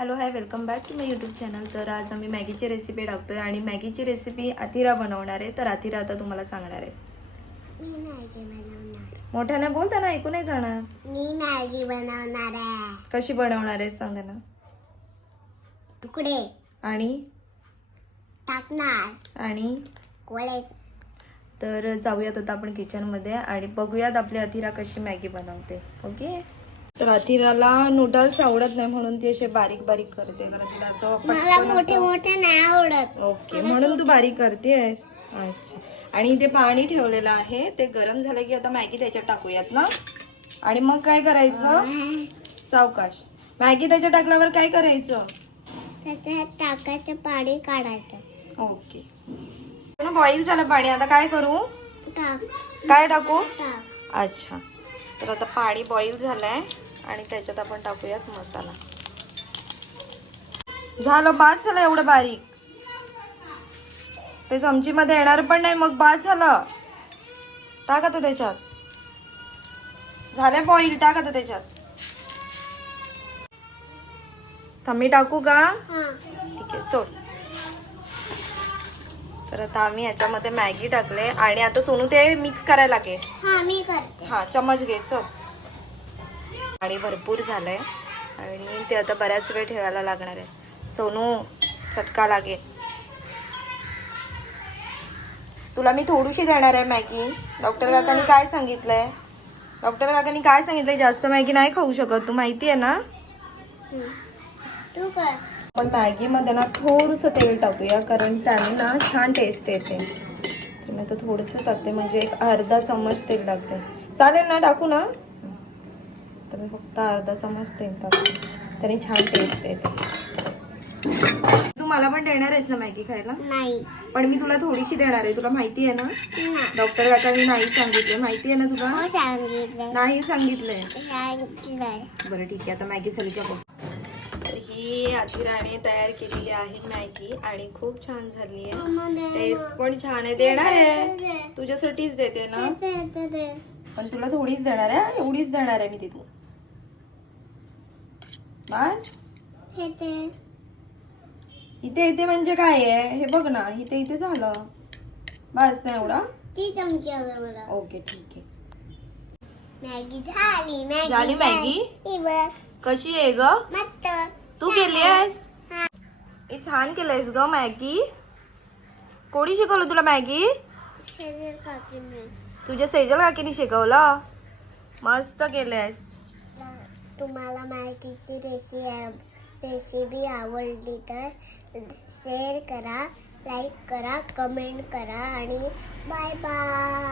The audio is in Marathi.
Hello hi welcome back to my YouTube channel. तर आज आम्ही मॅगीची रेसिपी टाकतोय आणि मॅगीची रेसिपी अथिरा बनवणार आहे. तर अथिरा आता तुम्हाला सांगणार आहे. मी मॅगी बनवणार. मोठ्याने बोल, त्यांना ऐकू नाही जाणार. मी मॅगी बनवणार आहे. कशी बनवणार आहे सांग ना. तुकडे आणि टाकणार आणि गोळे. तर जाऊयात आता आपण किचनमध्ये आणि बघूयात आपली अथिरा कशी मॅगी बनवते. ओके. तर अथिराला नूडल्स आवडत नाही म्हणून ती असे बारीक बारीक करते, कारण तिला असं मला पटकन मोठे असं- मोठे नाही आवडत. ओके, म्हणून तू बारीक करतेस. अच्छा. आणि इथे पाणी ठेवलेलं आहे, ते गरम झालं की आता मॅगी त्याच्यात टाकूयात ना. आणि मग काय करायचं? सावकाश. मॅगी त्याच्यात टाकल्यावर काय करायचं? त्याच्यात टाकायचं, पाणी काढायचं. ओके. बॉईल झालं पाणी, आता काय करू? टाक काय टाकू? टाक. अच्छा. तर आता पाणी बॉईल झालंय आणि त्याच्यात आपण टाकूयात मसाला. झालं, बाद झालं एवढं बारीक. ते चमचीमध्ये येणार पण नाही, मग बाद झालं. टाक आता त्याच्यात. झालंय बॉईल, टाक आता त्याच्यात. मी टाकू का? हा. ठीक आहे, सोड. तर आता आम्ही याच्यामध्ये मॅगी टाकले आणि आता सोनू ते मिक्स करायला लागेल. हा मी करते. हा, चमच घे. चल. पाणी भरपूर झालंय आणि ते आता बऱ्याच वेळ ठेवायला लागणार आहे. सोनू, चटका लागेल. तुला मी थोडीशी देणार आहे मॅगी. डॉक्टर काकांनी काय सांगितलंय? डॉक्टर काकांनी काय सांगितलंय? जास्त मॅगी नाही खाऊ शकत, तू माहिती आहे ना. तू कर. पण मॅगी मध्ये ना थोडंसं तेल टाकूया, कारण त्याने ना छान टेस्ट येते. तर मी आता थोडंसं टाकते, म्हणजे एक अर्धा चम्मच तेल टाकते. चालेल ना, टाकू ना? तर मी फक्त अर्धा चम्मच तेल टाकते, त्याने छान टेस्ट येते. तू मला पण देणार आहेस ना मॅगी खायला? नाही. पण मी तुला थोडीशी देणार आहे, तुला माहिती आहे ना. नाही. डॉक्टर काकांनी नाही सांगितले, माहिती आहे ना तुला. हो सांगितलंय. नाही सांगितलंय. सांगितलंय. बरं ठीक आहे, आता मॅगी झाली का बघ. तर ही अथिराने तयार केलेली आहे मॅगी आणि खूप छान झाली आहे. टेस्ट पण छान आहे. देणार आहे तुझ्यासाठीच देते ना, पण तुला थोडीच देणार आहे. एवढीच देणार आहे मी तिथून. बस. इथे इथे म्हणजे काय आहे हे बघ ना. इथे इथे झालं. बस ना एवढा. ती चमची हवी मला. ओके ठीक आहे. मॅगी झाली. मॅगी झाली मॅगी? ही बघ. कशी आहे ग? मस्त. तू केली आहेस? हा. हे छान केलंयस ग मॅगी. कोणी शिकवलं तुला मॅगी? शरीर काकीने. तुझ्या सेजल काकीने शिकवलं. मस्त केलंयस. तुम्हाला माहितीची रेसिपी आवडली तर शेअर करा, लाईक करा, कमेंट करा आणि बाय बाय.